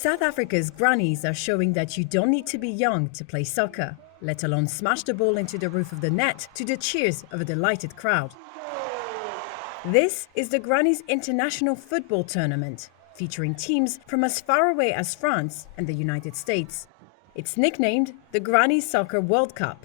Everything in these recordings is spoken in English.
South Africa's grannies are showing that you don't need to be young to play soccer, let alone smash the ball into the roof of the net to the cheers of a delighted crowd. This is the Grannies International Football Tournament, featuring teams from as far away as France and the United States. It's nicknamed the Grannies Soccer World Cup.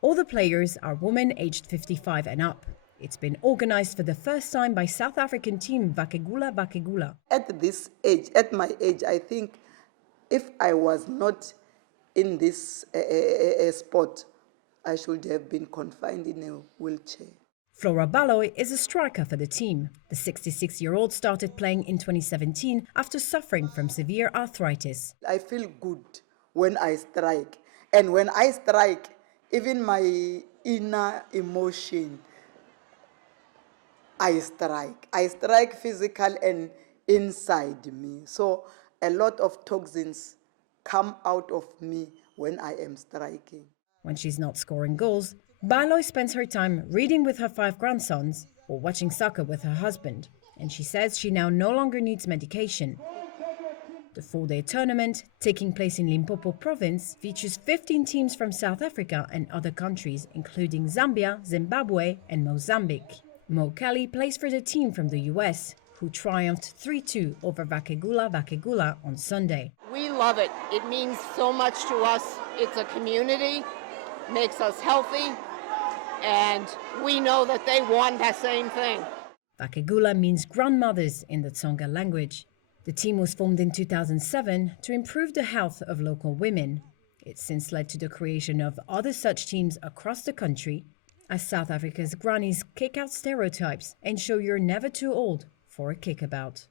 All the players are women aged 55 and up. It's been organized for the first time by South African team oweGrannies. At this age, at my age, I think if I was not in this sport, I should have been confined in a wheelchair. Flora Baloy is a striker for the team. The 66-year-old started playing in 2017 after suffering from severe arthritis. I feel good when I strike. And when I strike, even my inner emotion, I strike. I strike physical and inside me. So a lot of toxins come out of me when I am striking. When she's not scoring goals, Baloy spends her time reading with her 5 grandsons or watching soccer with her husband. And she says she now no longer needs medication. The 4-day tournament, taking place in Limpopo province, features 15 teams from South Africa and other countries, including Zambia, Zimbabwe and Mozambique. Mo Kelly plays for the team from the US, who triumphed 3-2 over oweGrannies on Sunday. We love it. It means so much to us. It's a community, makes us healthy, and we know that they want that same thing. OweGrannies means grandmothers in the Tsonga language. The team was formed in 2007 to improve the health of local women. It's since led to the creation of other such teams across the country, as South Africa's grannies kick out stereotypes and show you're never too old for a kickabout.